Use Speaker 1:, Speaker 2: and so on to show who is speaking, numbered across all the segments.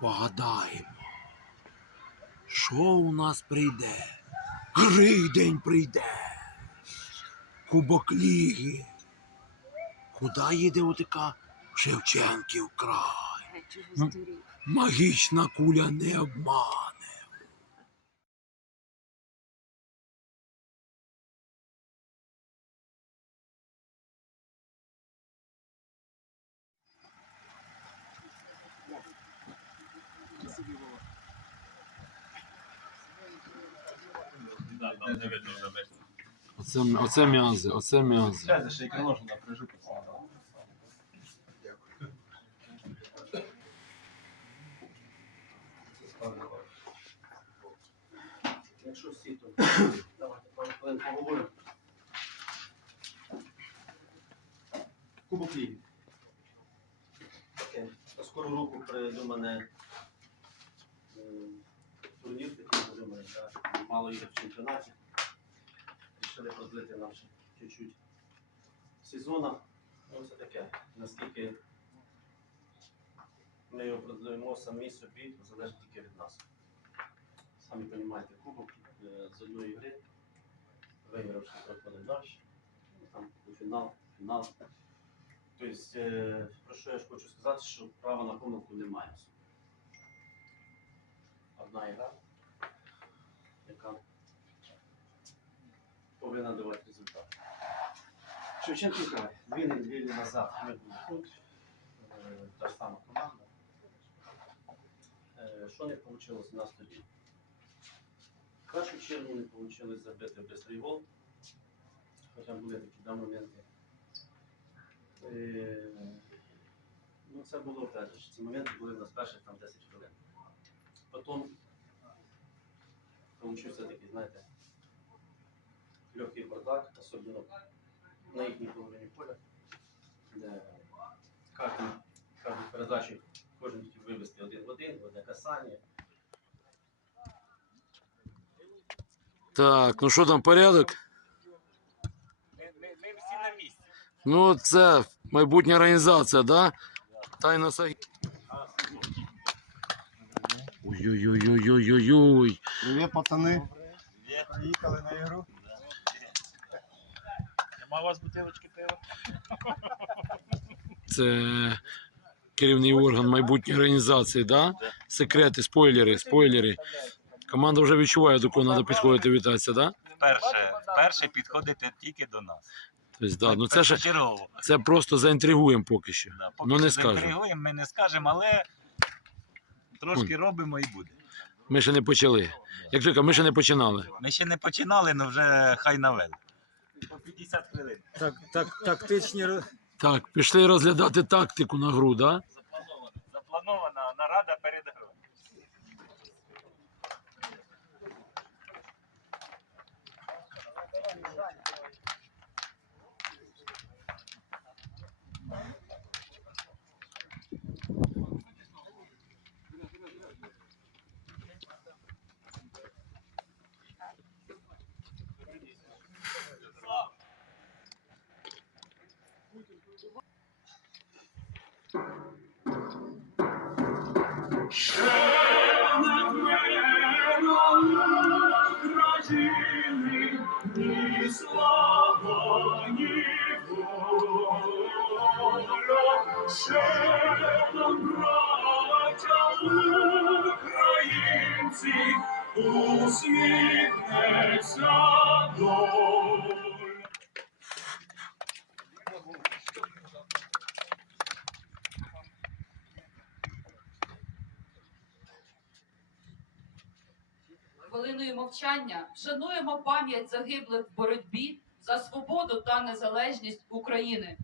Speaker 1: Погадаємо. Що у нас прийде? Гридень прийде. Кубок Ліги. Куди їде отака Шевченків край? Магічна куля не Оце, оце м'язи, оце м'язи. Сядь, ще й кроношу напряжу пацана. Якщо всі, то давайте пару хвилин поговоримо. Кубок Ліги. На скору руку придумане турнір, такий придуманий, мало ігор в чемпіонаті. Рішили продлити нам ще чуть-чуть сезона. Ну, це таке, наскільки ми його продлимо самі собі, залежить тільки від нас. Самі розумієте, кубок е, з одної гри, вигравши проходить далі, ну, там фінал, фінал. Тобто, е, про що я ж хочу сказати, що права на помилку немає. Одна гра, яка повинна давати результат. Шевченків край. Дві неділі назад ми були тут, е, та ж сама команда. Е, Що не вийшло у нас тоді? В першу чергу не вийшло забити бистрий гол, хоча були такі да, моменти. Е, Ну, це було опять же, ці моменти були в нас перших там 10 хвилин. Потім получився такий, знаєте, легкий бардак, особливо на їхній половині поля, де кожен, кожен передачі кожен хотів вивести один в один, одне касання.
Speaker 2: Так, ну що там, порядок?
Speaker 3: Ми, ми, ми всі на місці.
Speaker 2: Ну, це майбутня організація, да? Тайна Сагі. Ой-ой-ой-ой-ой-ой.
Speaker 4: Привіт, пацани. Приїхали на ігру.
Speaker 5: Нема у вас бутилочки пива?
Speaker 2: Це керівний орган майбутньої організації, да? Секрети, спойлери, спойлери. Команда вже відчуває, до кого треба підходити вітатися, да?
Speaker 3: Перше, перше підходите тільки до нас. Тобто,
Speaker 2: да, ну це ж Першочергово. це просто заінтригуємо поки що. Да, поки Ну, не що скажемо.
Speaker 3: заінтригуємо, ми не скажемо, але трошки робимо і буде.
Speaker 2: Ми ще не почали. Як Жека, ми ще не починали. Ми ще
Speaker 3: не починали, але вже хай навели. По
Speaker 6: 50 хвилин. Так, так, тактичні ро- Так,
Speaker 2: пішли розглядати тактику на гру, да? Запланована, запланована нарада перед грою.
Speaker 7: Хвилиною мовчання вшануємо пам'ять загиблих в боротьбі за свободу та незалежність України.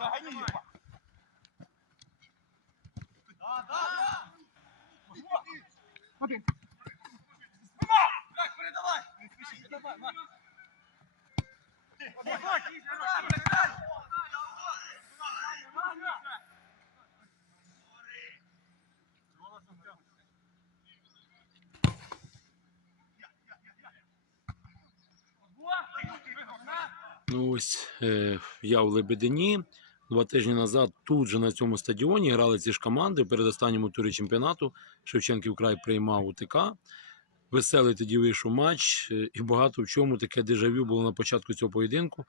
Speaker 8: Догони!
Speaker 9: Да, да, да!
Speaker 10: Смотри.
Speaker 11: Как передавай! Передавай, Макс! Давай, давай, давай!
Speaker 2: Ну ось е, я в Лебедині. Два тижні назад тут же на цьому стадіоні грали ці ж команди в передостанньому турі чемпіонату. Шевченків край приймав УТК. Веселий тоді вийшов матч, е, і багато в чому таке дежавю було на початку цього поєдинку.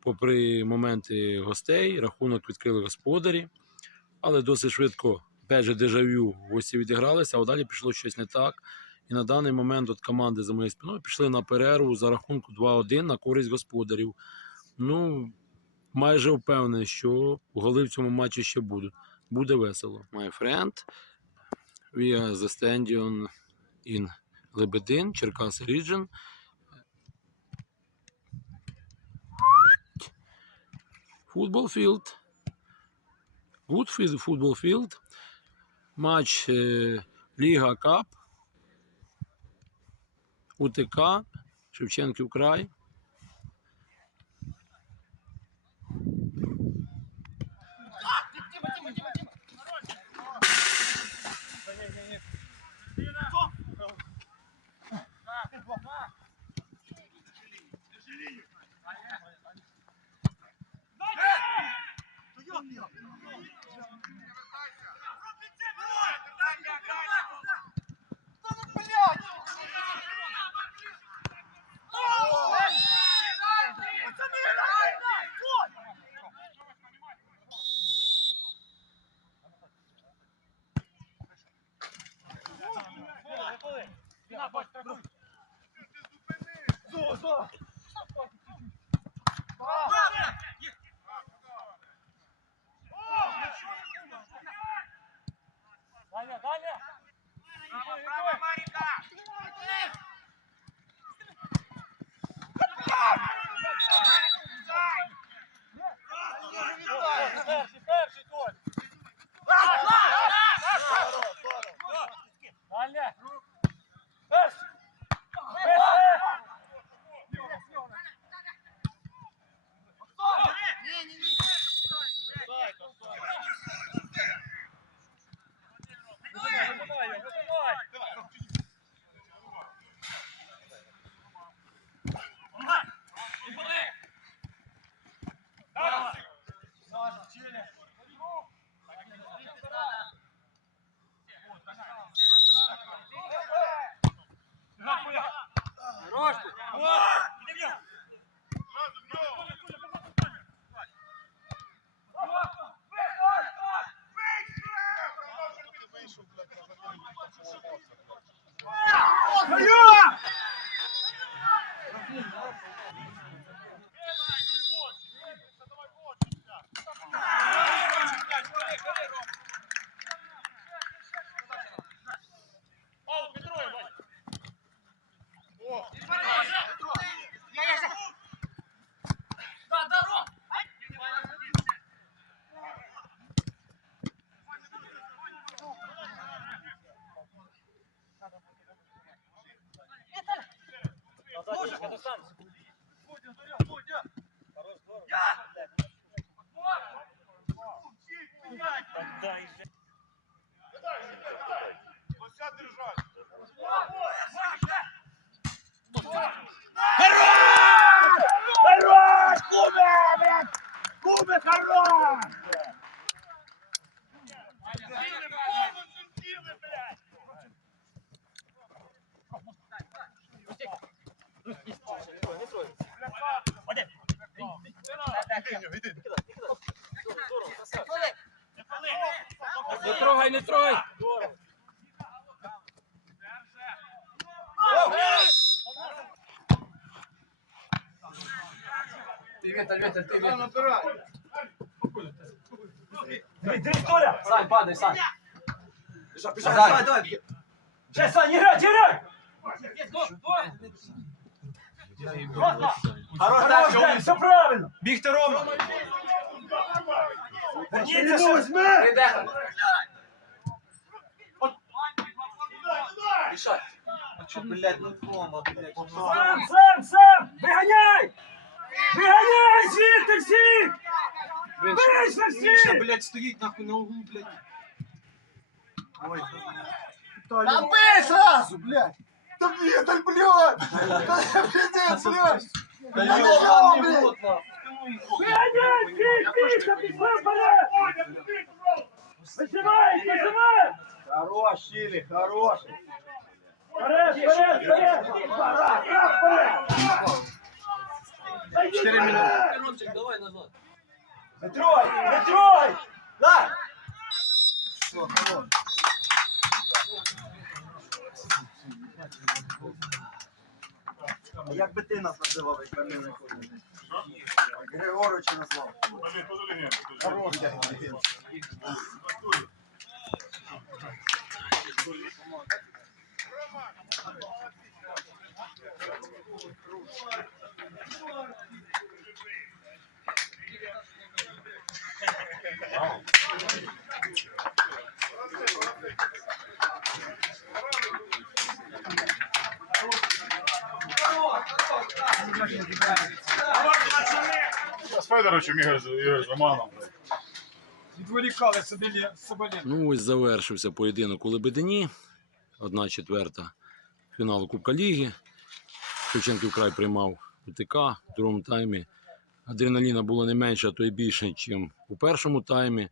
Speaker 2: Попри моменти гостей, рахунок відкрили господарі, але досить швидко же, дежавю гості відігралися, а далі пішло щось не так. І на даний момент от команди за моєю спиною пішли на перерву за рахунку 2-1 на користь господарів. Ну, майже впевнений, що голи в цьому матчі ще будуть. Буде весело. My friend, we are the stadium in Лебедин, Черкас Region. Football field. Good football field. Матч е, Ліга Кап. УТК, Шевченків край. Блядь!
Speaker 12: 달려! Дай же. Ося держать. Хорош! Хорош! Кубе, блядь! Кубе, хорош!
Speaker 13: Один. Іди, іди.
Speaker 14: Здорово, красавчик.
Speaker 15: Не трогай, не трогай!
Speaker 16: Сань, падай, Сань.
Speaker 17: Давай, давай! Ще, Сань, не
Speaker 18: грай, не грай!
Speaker 19: Хорош, все
Speaker 20: правильно! Бігти ровно!
Speaker 21: Верніться, ще! Іде.
Speaker 22: Рішать. Блядь, ну дома,
Speaker 23: блядь. Сам, сам, сам! Виганяй! Виганяй звідти
Speaker 24: всіх! Вийшли Міша, всі! блядь, стоїть нахуй на углу, блядь.
Speaker 25: Ой, Да бей сразу, блядь!
Speaker 26: Да Виталь, блядь! Да пиздец, блядь!
Speaker 27: Да Я ёбаный блядь. рот, нахуй.
Speaker 28: Висівай, висівай! Хорош,
Speaker 29: Чили, хороший!
Speaker 30: Не трой! Да!
Speaker 31: А Як би ти нас називав, якби ми не ходили?
Speaker 32: Григорович назвав. Хороший
Speaker 33: агент.
Speaker 10: З Федоровичем Ігор, Ігор з Романом.
Speaker 34: Відволікали собі. Ну ось завершився
Speaker 2: поєдинок у Лебедині. Одна четверта фіналу Кубка Ліги. Шевченків край приймав УТК в другому таймі. Адреналіна було не менше, а то й більше, ніж у першому таймі.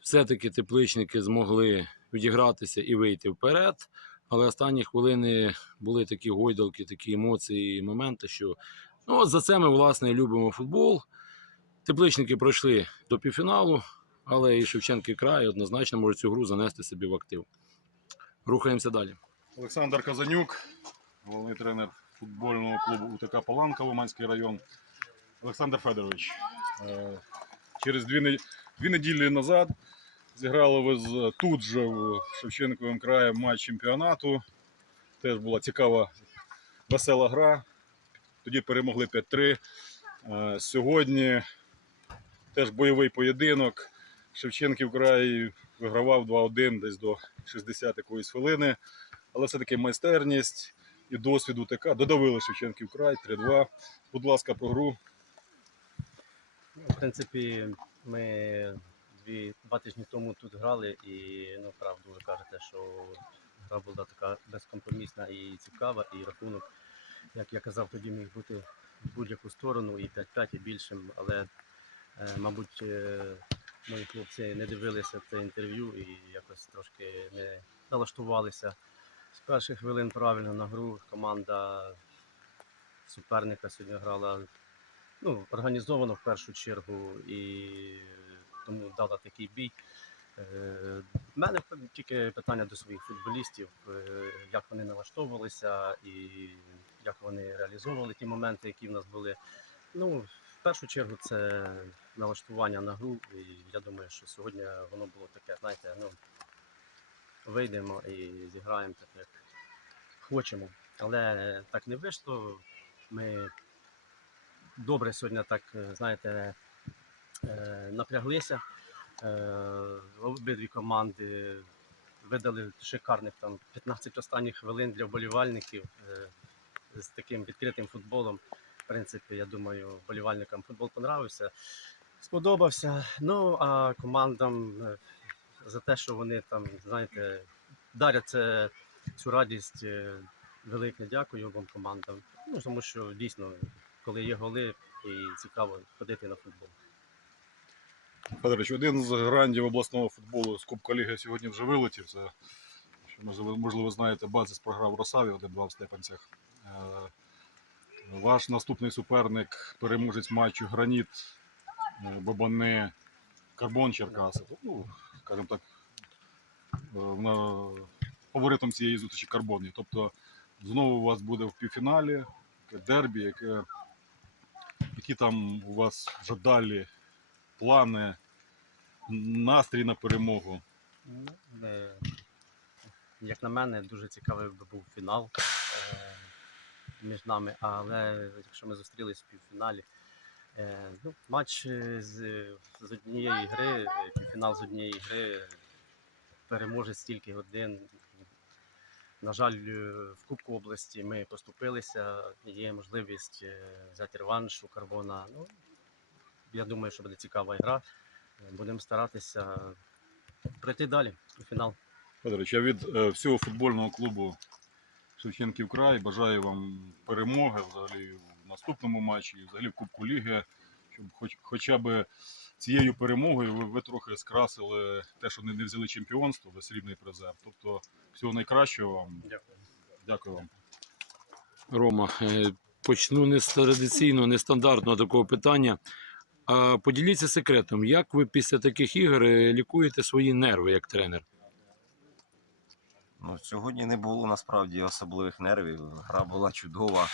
Speaker 2: Все-таки тепличники змогли відігратися і вийти вперед. Але останні хвилини були такі гойдалки, такі емоції моменти, що ну, за це ми, власне, любимо футбол. Тепличники пройшли до півфіналу, але і Шевченки край однозначно може цю гру занести собі в актив. Рухаємося далі.
Speaker 10: Олександр Казанюк, головний тренер футбольного клубу УТК Паланка, Лиманський район. Олександр Федорович. е, Через дві неділі назад зіграли ви з тут же в Шевченковому краї матч чемпіонату. Теж була цікава, весела гра. Тоді перемогли 5-3. Е, Сьогодні теж бойовий поєдинок. Шевченків край вигравав 2-1 десь до 60 якоїсь хвилини. Але все-таки майстерність і досвід УТК додавили Шевченків край 3-2. Будь ласка, про гру.
Speaker 35: В принципі, ми дві, два тижні тому тут грали, і ну, правду ви кажете, що гра була така безкомпромісна і цікава, і рахунок, як я казав, тоді міг бути в будь-яку сторону, і 5-5, і більшим. Але, е, мабуть, е, мої хлопці не дивилися це інтерв'ю і якось трошки не налаштувалися з перших хвилин правильно на гру. Команда суперника сьогодні грала ну, організовано в першу чергу і тому дала такий бій. Е, в мене тільки питання до своїх футболістів, е, як вони налаштовувалися і як вони реалізовували ті моменти, які в нас були. Ну, в першу чергу, це налаштування на гру. І я думаю, що сьогодні воно було таке, знаєте, ну, вийдемо і зіграємо так, як хочемо. Але так не вийшло. Ми добре сьогодні так, е, знаєте, е, напряглися. Е, Обидві команди видали шикарних там 15 останніх хвилин для вболівальників е, з таким відкритим футболом. В принципі, я думаю, вболівальникам футбол понравився, сподобався. Ну а командам е, за те, що вони там, знаєте, дарять це, цю радість. е, Велике дякую обом командам. Ну, тому що дійсно коли є голи і цікаво ходити на футбол.
Speaker 10: Федорович, один з грандів обласного футболу з Кубка Ліги сьогодні вже вилетів. Це, можливо, знаєте, базис програв в Росаві 1-2 в Степанцях. Е, Ваш наступний суперник, переможець матчу Граніт, е, Бабани, Карбон Черкаси. Ну, скажімо так, е, фаворитом цієї зустрічі Карбон. Тобто знову у вас буде в півфіналі дербі, яке, які там у вас вже далі плани, настрій на перемогу.
Speaker 35: Ну, е, як на мене, дуже цікавий би був фінал е, між нами. Але якщо ми зустрілись в півфіналі, е, ну, матч з, з однієї гри, півфінал з однієї гри, переможе стільки годин. На жаль, в Кубку області ми поступилися. Є можливість взяти реванш у Карбона. Ну, я думаю, що буде цікава гра. Будемо старатися пройти далі у фінал.
Speaker 10: Федорович, я від е, всього футбольного клубу Шевченків край бажаю вам перемоги взагалі в наступному матчі, взагалі в Кубку Ліги, щоб хоч, хоча б цією перемогою ви, ви трохи скрасили те, що не, не взяли чемпіонство, ви срібний призер. Тобто всього найкращого вам. Дякую. Дякую вам. Рома, е,
Speaker 2: почну не з традиційного, нестандартного такого питання. А поділіться секретом, як ви після таких ігор е, лікуєте свої нерви як тренер?
Speaker 35: Ну, сьогодні не було насправді особливих нервів. Гра була чудова,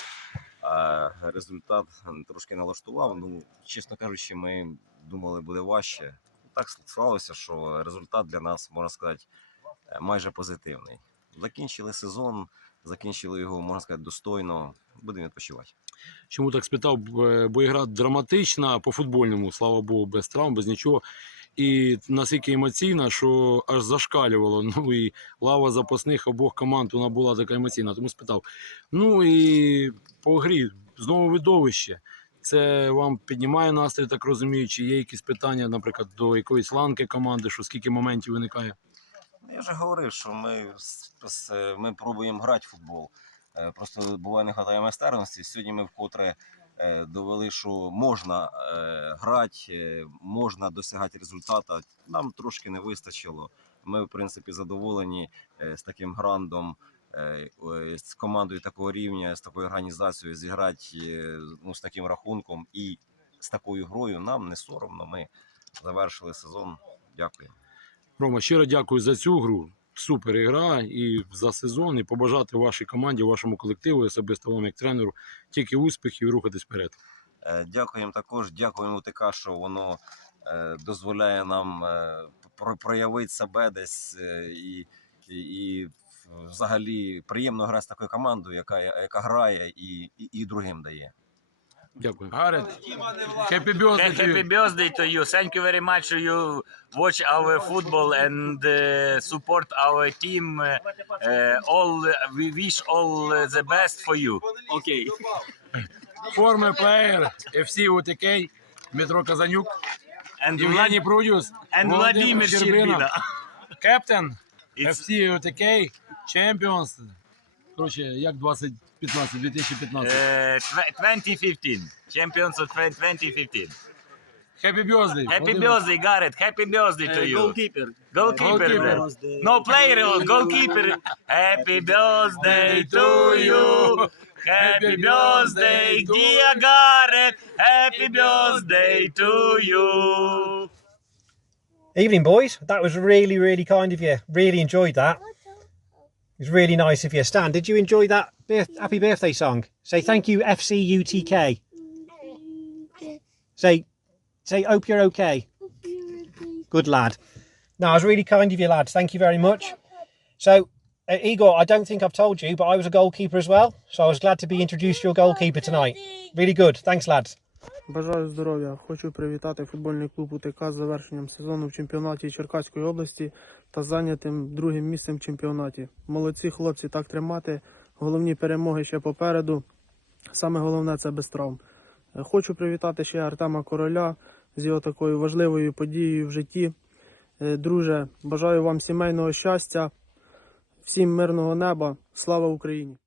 Speaker 35: а результат трошки налаштував. Ну, чесно кажучи, ми думали, буде важче. Так склалося, що результат для нас, можна сказати, е, майже позитивний. Закінчили сезон, закінчили його, можна сказати, достойно. Будемо відпочивати. Чому
Speaker 2: так спитав? Е, Бо ігра драматична по футбольному, слава Богу, без травм, без нічого. І настільки емоційна, що аж зашкалювало. Ну і лава запасних обох команд вона була така емоційна. Тому спитав. Ну і по грі знову видовище. Це вам піднімає настрій, так розумію, чи є якісь питання, наприклад, до якоїсь ланки команди, що скільки моментів
Speaker 35: виникає? Ну, Я вже говорив, що ми, с- ми пробуємо грати в футбол. Е, Просто буває не вистачає майстерності. Сьогодні ми вкотре е, довели, що можна е, грати, е, можна досягати результату. Нам трошки не вистачило. Ми, в принципі, задоволені е, з таким грандом, е, е, з командою такого рівня, з такою організацією зіграти е, ну, з таким рахунком і з такою грою. Нам не соромно. Ми завершили сезон. Дякую.
Speaker 2: Рома, щиро дякую за цю гру. Супер ігра і за сезон, і побажати вашій команді, вашому колективу, особисто вам як тренеру, тільки успіхів і рухатись вперед.
Speaker 35: Е, Дякуємо також, дякуємо УТК, що воно е, дозволяє нам е, про- проявити себе десь і, і взагалі приємно грати з такою командою, яка, яка грає і, і, і другим дає.
Speaker 2: Дякую. Гарет,
Speaker 16: happy birthday to Happy you. birthday to you. Thank you very much. You watch our football and uh, support our team. Uh, uh, all we wish all uh, the best for you.
Speaker 17: Okay. Former player FC УТК, Дмитро Казанюк, And Євгеній Vlad- Продюс, and Володимир Vladimir Щербина. Щербина. Кептен It's FC УТК, Champions. Коротше, як 2015, 2015. uh,
Speaker 18: tw- 2015. Champions of 2015.
Speaker 17: Happy birthday. Happy Володимир. birthday, Gareth. Happy
Speaker 18: birthday to you. Goalkeeper. Goalkeeper. Goalkeeper. man.
Speaker 19: No player, oh, goalkeeper. Happy birthday to you. Happy birthday, dear Gareth. Happy birthday to you.
Speaker 20: Evening, boys. That was really, really kind of you. Really enjoyed that. It was really nice of you. Stan, did you enjoy that birth- happy birthday song? Say thank you, FCUTK. Say, say, hope you're okay. Good lad. No, I was really kind of you, lads. Thank you very much. So, uh, Igor, I don't think I've told you, but I was a goalkeeper as well. So I was glad to be introduced to your goalkeeper tonight. Really good. Thanks, lads. Бажаю
Speaker 31: здоров'я. Хочу привітати футбольний клуб УТК з завершенням сезону в чемпіонаті Черкаської області та зайнятим другим місцем в чемпіонаті. Молодці хлопці, так тримати. Головні перемоги ще попереду. Саме головне це без травм. Хочу привітати ще Артема Короля з його такою важливою подією в житті. Е, Друже, бажаю вам сімейного щастя, всім мирного неба. Слава Україні!